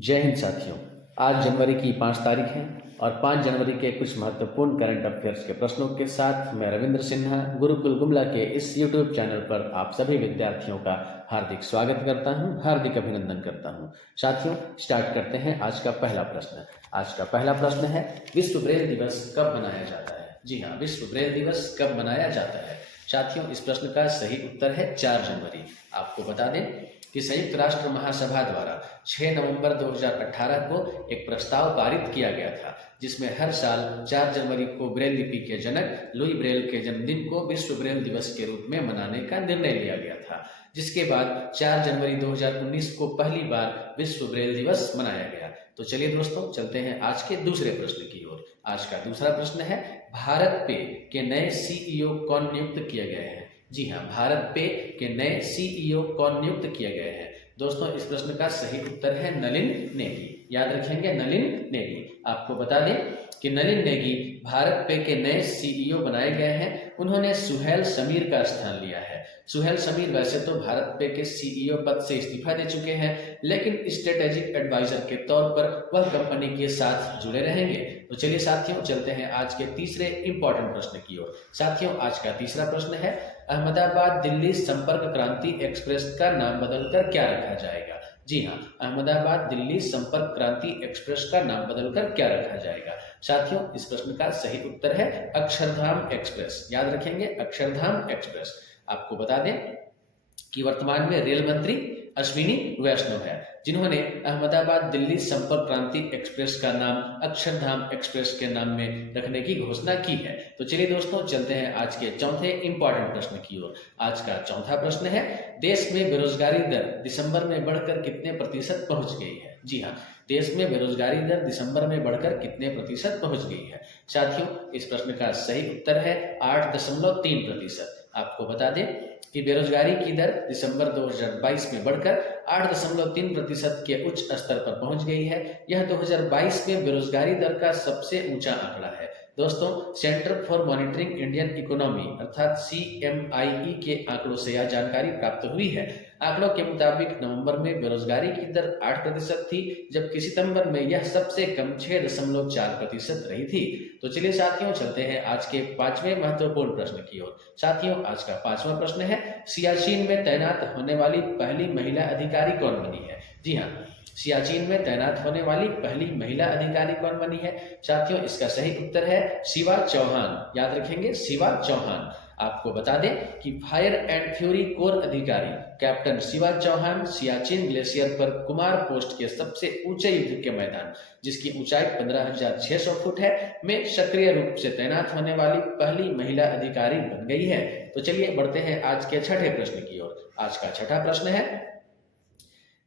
जय हिंद साथियों। आज जनवरी की 5 तारीख है और 5 जनवरी के कुछ महत्वपूर्ण करंट अफेयर्स के प्रश्नों के साथ मैं रविंद्र सिन्हा गुरुकुल गुमला के इस YouTube चैनल पर आप सभी विद्यार्थियों का हार्दिक स्वागत करता हूं, हार्दिक अभिनंदन करता हूं। साथियों, स्टार्ट करते हैं आज का पहला प्रश्न। आज का पहला प्रश्न है, विश्व ब्रेल दिवस कब मनाया जाता है? जी हाँ, विश्व ब्रेल दिवस कब मनाया जाता है? साथियों, इस प्रश्न का सही उत्तर है 4 जनवरी। आपको बता दें कि संयुक्त राष्ट्र महासभा द्वारा 6 नवंबर 2018 को एक प्रस्ताव पारित किया गया था, जिसमें हर साल 4 जनवरी को ब्रेल लिपि के जनक लुई ब्रेल के जन्मदिन को विश्व ब्रेल दिवस के रूप में मनाने का निर्णय लिया गया था, जिसके बाद 4 जनवरी 2019 को पहली बार विश्व ब्रेल दिवस मनाया गया। तो चलिए दोस्तों, चलते हैं आज के दूसरे प्रश्न की ओर। आज का दूसरा प्रश्न है, भारत पे के नए सीईओ कौन नियुक्त किए गए हैं? जी हाँ, भारत पे के नए सीईओ कौन नियुक्त किए गए हैं? दोस्तों, इस प्रश्न का सही उत्तर है नलिन नेगी। याद रखेंगे, नलिन नेगी। आपको बता दें कि नलिन नेगी भारत पे के नए सीईओ बनाए गए हैं। उन्होंने सुहेल समीर का स्थान लिया है। सुहेल समीर वैसे तो भारत पे के सीईओ पद से इस्तीफा दे चुके हैं, लेकिन स्ट्रेटेजिक एडवाइजर के तौर पर वह कंपनी के साथ जुड़े रहेंगे। तो चलिए साथियों, चलते हैं आज के तीसरे इंपॉर्टेंट प्रश्न की ओर। साथियों, आज का तीसरा प्रश्न है, अहमदाबाद दिल्ली संपर्क क्रांति एक्सप्रेस का नाम बदलकर क्या रखा जाएगा? जी हाँ, अहमदाबाद दिल्ली संपर्क क्रांति एक्सप्रेस का नाम बदलकर क्या रखा जाएगा? साथियों, इस प्रश्न का सही उत्तर है अक्षरधाम एक्सप्रेस। याद रखेंगे, अक्षरधाम एक्सप्रेस। आपको बता दें कि वर्तमान में रेल मंत्री अश्विनी वैष्णव है, जिन्होंने अहमदाबाद दिल्ली संपर्क क्रांति एक्सप्रेस का नाम अक्षरधाम एक्सप्रेस के नाम में रखने की घोषणा की है। तो चलिए दोस्तों, चलते हैं आज के चौथे इंपॉर्टेंट प्रश्न की ओर। आज का चौथा प्रश्न है, देश में बेरोजगारी दर दिसंबर में बढ़कर कितने प्रतिशत पहुंच गई है? जी हाँ, देश में बेरोजगारी दर दिसंबर में बढ़कर कितने प्रतिशत पहुंच गई है? साथियों, इस प्रश्न का सही उत्तर है 8.3%। आपको बता दें कि बेरोजगारी की दर दिसंबर 2022 में बढ़कर 8.3% के उच्च स्तर पर पहुंच गई है। यह 2022 में बेरोजगारी दर का सबसे ऊंचा आंकड़ा है। दोस्तों, centre for monitoring Indian economy अर्थात CMIE के आंकड़ों से यह जानकारी प्राप्त हुई है। आंकड़ों के मुताबिक नवंबर में बेरोजगारी की दर 8% थी, जबकि सितंबर में यह सबसे कम 6.4% रही थी। तो चलिए साथियों, चलते हैं आज के पांचवें महत्वपूर्ण प्रश्न की ओर। साथियों, आज का पांचवा प्रश्न है, सियाचिन में तैनात होने वाली पहली महिला अधिकारी कौन बनी है? जी हाँ, सियाचिन में तैनात होने वाली पहली महिला अधिकारी कौन बनी है? साथियों, इसका सही उत्तर है शिवा चौहान। याद रखेंगे, शिवा चौहान। आपको बता दें कि फायर एंड फ्यूरी कोर अधिकारी कैप्टन शिवा चौहान सियाचिन ग्लेशियर पर कुमार पोस्ट के सबसे ऊंचे युद्ध के मैदान, जिसकी ऊंचाई 15,600 फुट है, में सक्रिय रूप से तैनात होने वाली पहली महिला अधिकारी बन गई है। तो चलिए बढ़ते हैं आज के छठे प्रश्न की ओर। आज का छठा प्रश्न है,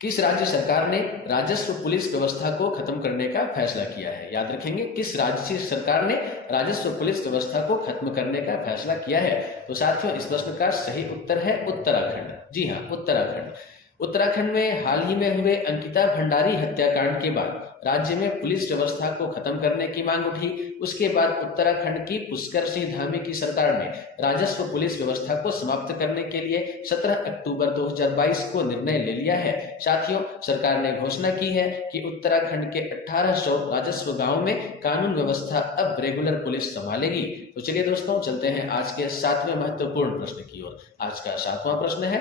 किस राज्य सरकार ने राजस्व पुलिस व्यवस्था को खत्म करने का फैसला किया है? याद रखेंगे, किस राज्य सरकार ने राजस्व पुलिस व्यवस्था को खत्म करने का फैसला किया है? तो साथियों, इस प्रश्न का सही उत्तर है उत्तराखंड। जी हाँ, उत्तराखंड। उत्तराखंड में हाल ही में हुए अंकिता भंडारी हत्याकांड के बाद राज्य में पुलिस व्यवस्था को खत्म करने की मांग उठी। उसके बाद उत्तराखंड की पुष्कर सिंह धामी की सरकार ने राजस्व पुलिस व्यवस्था को समाप्त करने के लिए 17 अक्टूबर 2022 को निर्णय ले लिया है। साथियों, सरकार ने घोषणा की है कि उत्तराखंड के 1800 राजस्व गांवों में कानून व्यवस्था अब रेगुलर पुलिस संभालेगी। तो चलिए दोस्तों, चलते हैं आज के सातवें महत्वपूर्ण प्रश्न की ओर। आज का सातवां प्रश्न है,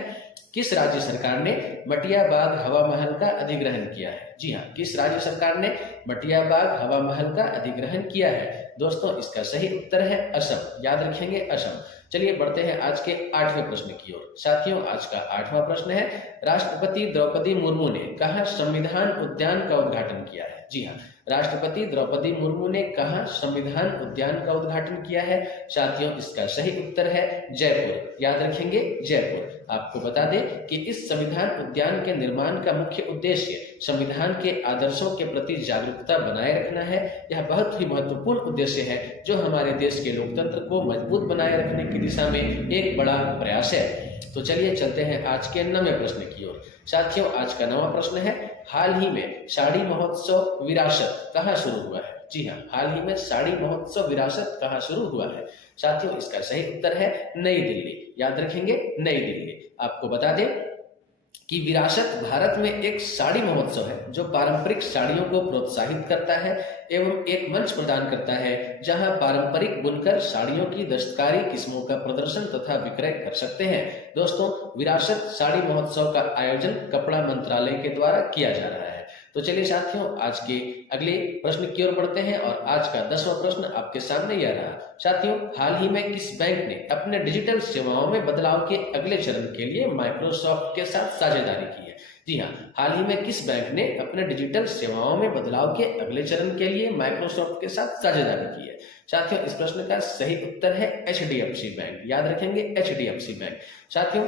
किस राज्य सरकार ने मटिया बाग हवा महल का अधिग्रहण किया है? जी हाँ, किस राज्य सरकार ने मटिया बाग हवा महल का अधिग्रहण किया है? दोस्तों, इसका सही उत्तर है असम। याद रखेंगे, असम। चलिए बढ़ते हैं आज के आठवें प्रश्न की ओर। साथियों, आज का आठवां प्रश्न है, राष्ट्रपति द्रौपदी मुर्मू ने कहाँ संविधान उद्यान का उद्घाटन किया है? जी हाँ, राष्ट्रपति द्रौपदी मुर्मू ने कहाँ संविधान उद्यान का उद्घाटन किया है? साथियों, इसका सही उत्तर है जयपुर। याद रखेंगे, जयपुर। आपको बता दें कि इस संविधान उद्यान के निर्माण का मुख्य उद्देश्य संविधान के आदर्शों के प्रति जागरूकता बनाए रखना है। यह बहुत ही महत्वपूर्ण उद्देश्य है, जो हमारे देश के लोकतंत्र को मजबूत बनाए रखने की दिशा में एक बड़ा प्रयास है। तो चलिए चलते हैं आज के 9वें प्रश्न की ओर। साथियों, आज का 9वां प्रश्न है, हाल ही में साड़ी महोत्सव विरासत कहाँ शुरू हुआ है? जी हाँ, हाल ही में साड़ी महोत्सव विरासत कहाँ शुरू हुआ है? साथियों, इसका सही उत्तर है नई दिल्ली। याद रखेंगे, नई दिल्ली। आपको बता दें कि विरासत भारत में एक साड़ी महोत्सव है जो पारंपरिक साड़ियों को प्रोत्साहित करता है एवं एक मंच प्रदान करता है जहां पारंपरिक बुनकर साड़ियों की दस्तकारी किस्मों का प्रदर्शन तथा विक्रय कर सकते हैं। दोस्तों, विरासत साड़ी महोत्सव का आयोजन कपड़ा मंत्रालय के द्वारा किया जा रहा है। तो चलिए साथियों, आज के अगले प्रश्न की ओर बढ़ते हैं और आज का 10वां प्रश्न आपके सामने यह रहा। साथियों, हाल ही में किस बैंक ने अपने डिजिटल सेवाओं में बदलाव के अगले चरण के लिए माइक्रोसॉफ्ट के साथ साझेदारी की है? जी हाँ, हाल ही में किस बैंक ने अपने डिजिटल सेवाओं में बदलाव के अगले चरण के लिए माइक्रोसॉफ्ट के साथ साझेदारी की है? साथियों, इस प्रश्न का सही उत्तर है HDFC बैंक। याद रखेंगे, HDFC बैंक। साथियों,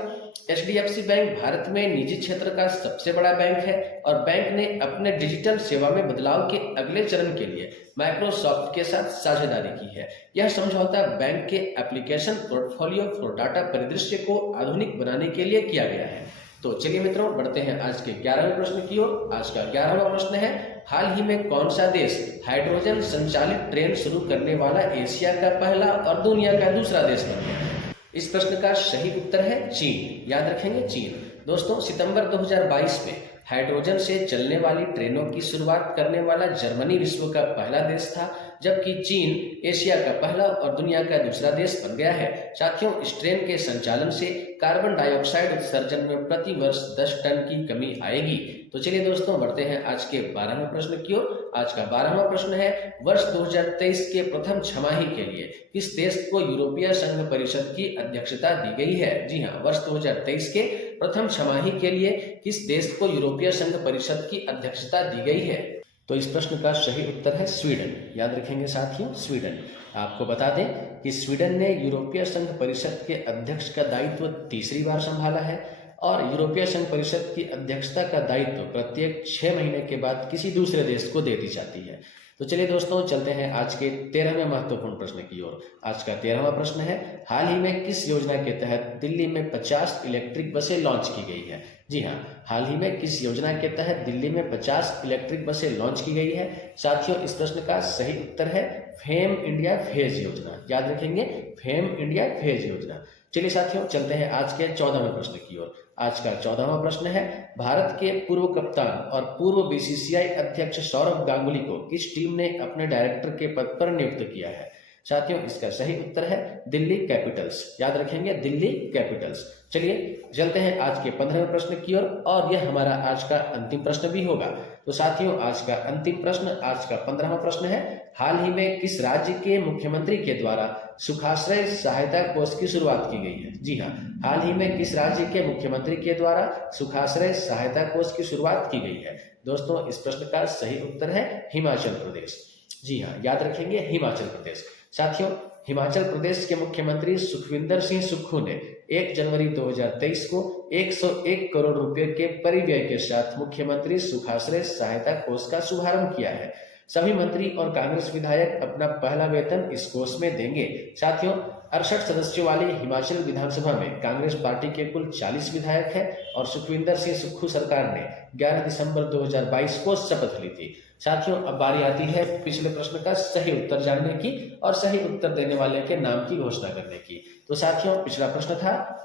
HDFC बैंक भारत में निजी क्षेत्र का सबसे बड़ा बैंक है और बैंक ने अपने डिजिटल सेवा में बदलाव के अगले चरण के लिए माइक्रोसॉफ्ट के साथ साझेदारी की है। यह समझौता बैंक के एप्लीकेशन पोर्टफोलियो और डाटा परिदृश्य को आधुनिक बनाने के लिए किया गया है। तो चलिए मित्रों, बढ़ते हैं आज के 11वें प्रश्न की ओर। आज का 11वां प्रश्न है, हाल ही में कौन सा देश हाइड्रोजन संचालित ट्रेन शुरू करने वाला एशिया का पहला और दुनिया का दूसरा देश बन गया? इस प्रश्न का सही उत्तर है चीन। याद रखेंगे, चीन। दोस्तों, सितंबर 2022 में हाइड्रोजन से चलने वाली ट्रेनों की शुरुआत करने वाला जर्मनी विश्व का पहला देश था, जबकि चीन एशिया का पहला और दुनिया का दूसरा देश बन गया है। साथियों, इस ट्रेन के संचालन से कार्बन डाइऑक्साइड उत्सर्जन में प्रति वर्ष 10 टन की कमी आएगी। तो चलिए दोस्तों, बढ़ते हैं आज के 12वें प्रश्न की ओर। आज का 12वां प्रश्न है, वर्ष 2023 के प्रथम छमाही के लिए किस देश को यूरोपीय संघ परिषद की अध्यक्षता दी गई है? जी हाँ, वर्ष 2023 के प्रथम छमाही के लिए किस देश को यूरोपीय संघ परिषद की अध्यक्षता दी गई है? तो इस प्रश्न का सही उत्तर है स्वीडन। याद रखेंगे साथियों, स्वीडन। आपको बता दें कि स्वीडन ने यूरोपीय संघ परिषद के अध्यक्ष का दायित्व तीसरी बार संभाला है और यूरोपीय संघ परिषद की अध्यक्षता का दायित्व प्रत्येक 6 महीने के बाद किसी दूसरे देश को दे दी जाती है। तो चलिए दोस्तों, चलते हैं आज के 13वें महत्वपूर्ण प्रश्न की ओर। आज का 13वां प्रश्न है, हाल ही में किस योजना के तहत दिल्ली में 50 इलेक्ट्रिक बसें लॉन्च की गई है? जी हाँ, हाल ही में किस योजना के तहत दिल्ली में 50 इलेक्ट्रिक बसें लॉन्च की गई है? साथियों, इस प्रश्न का सही उत्तर है फेम इंडिया फेज योजना। याद रखेंगे, फेम इंडिया फेज योजना। चलिए साथियों, चलते हैं आज के 14वें प्रश्न की ओर। आज का 14वां प्रश्न है, भारत के पूर्व कप्तान और पूर्व BCCI अध्यक्ष सौरव गांगुली को किस टीम ने अपने डायरेक्टर के पद पर नियुक्त किया है? साथियों, इसका सही उत्तर है दिल्ली कैपिटल्स। याद रखेंगे, दिल्ली कैपिटल्स। चलिए चलते हैं आज के 15वें प्रश्न की ओर और यह हमारा आज का अंतिम प्रश्न भी होगा। तो साथियों, आज का अंतिम प्रश्न, आज का 15वां प्रश्न है, हाल ही में किस राज्य के मुख्यमंत्री के द्वारा सुखाश्रय सहायता कोष की शुरुआत की गई है? जी हाँ, हाल ही में किस राज्य के मुख्यमंत्री के द्वारा सुखाश्रय सहायता कोष की शुरुआत की गई है? दोस्तों, इस प्रश्न का सही उत्तर है हिमाचल प्रदेश। जी हाँ, याद रखेंगे, हिमाचल प्रदेश। साथियों, हिमाचल प्रदेश के मुख्यमंत्री सुखविंदर सिंह सुक्खू ने 1 जनवरी 2023 को 101 करोड़ रुपए के परिव्यय के साथ मुख्यमंत्री सुखाश्रय सहायता कोष का शुभारंभ किया है। सभी मंत्री और कांग्रेस विधायक अपना पहला वेतन इस कोष में देंगे। साथियों, 68 सदस्यों वाली हिमाचल विधानसभा में कांग्रेस पार्टी के कुल 40 विधायक हैं और सुखविंदर सिंह सुक्खू सरकार ने 11 दिसंबर 2022 को शपथ ली थी। साथियों, अब बारी आती है पिछले प्रश्न का सही उत्तर जानने की और सही उत्तर देने वाले के नाम की घोषणा करने की। तो साथियों, पिछला प्रश्न था,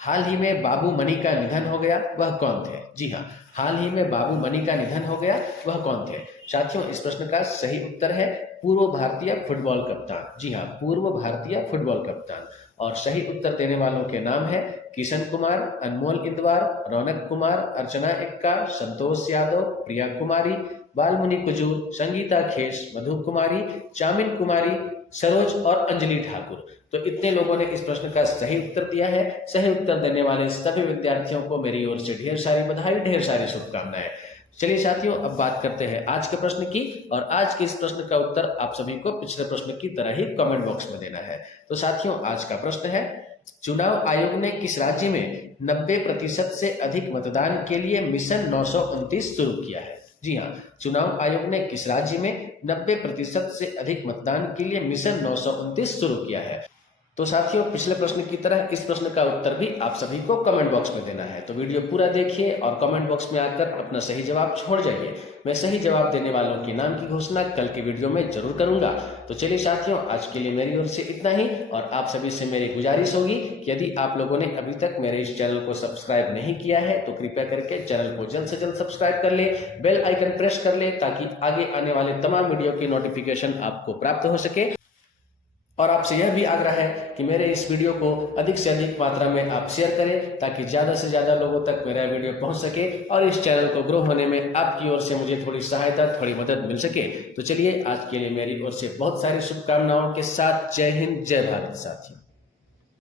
हाल ही में बाबू मणि का निधन हो गया, वह कौन थे? जी हाँ, हाल ही में बाबू मणि का निधन हो गया, वह कौन थे? साथियों, इस प्रश्न का सही उत्तर है पूर्व भारतीय फुटबॉल कप्तान। जी हाँ, पूर्व भारतीय फुटबॉल कप्तान। और सही उत्तर देने वालों के नाम है किशन कुमार, अनमोल इंदवार, रौनक कुमार, अर्चना एक्का, संतोष यादव, प्रिया कुमारी, बालमुनि कुजूर, संगीता खेस, मधु कुमारी, चामिन कुमारी, सरोज और अंजलि ठाकुर। तो इतने लोगों ने इस प्रश्न का सही उत्तर दिया है। सही उत्तर देने वाले सभी विद्यार्थियों को मेरी ओर से ढेर सारी बधाई, ढेर सारी शुभकामनाएं। चलिए साथियों, अब बात करते हैं आज के प्रश्न की और आज के इस प्रश्न का उत्तर आप सभी को पिछले प्रश्न की तरह ही कमेंट बॉक्स में देना है। तो साथियों, आज का प्रश्न है, चुनाव आयोग ने किस राज्य में 90% से अधिक मतदान के लिए मिशन 929 शुरू किया है? जी हाँ, चुनाव आयोग ने किस राज्य में 90% से अधिक मतदान के लिए मिशन 929 शुरू किया है? तो साथियों, पिछले प्रश्न की तरह इस प्रश्न का उत्तर भी आप सभी को कमेंट बॉक्स में देना है। तो वीडियो पूरा देखिए और कमेंट बॉक्स में आकर अपना सही जवाब छोड़ जाइए। मैं सही जवाब देने वालों के नाम की घोषणा कल के वीडियो में जरूर करूंगा। तो चलिए साथियों, आज के लिए मेरी ओर से इतना ही। और आप सभी से मेरी गुजारिश होगी कि यदि आप लोगों ने अभी तक मेरे इस चैनल को सब्सक्राइब नहीं किया है तो कृपया करके चैनल को जल्द से जल्द सब्सक्राइब कर ले, बेल आइकन प्रेस कर ले, ताकि आगे आने वाले तमाम वीडियो की नोटिफिकेशन आपको प्राप्त हो सके। और आपसे यह भी आग्रह है कि मेरे इस वीडियो को अधिक से अधिक मात्रा में आप शेयर करें, ताकि ज़्यादा से ज़्यादा लोगों तक मेरा वीडियो पहुंच सके और इस चैनल को ग्रो होने में आपकी ओर से मुझे थोड़ी सहायता, थोड़ी मदद मिल सके। तो चलिए, आज के लिए मेरी ओर से बहुत सारी शुभकामनाओं के साथ जय हिंद, जय भारत साथियों।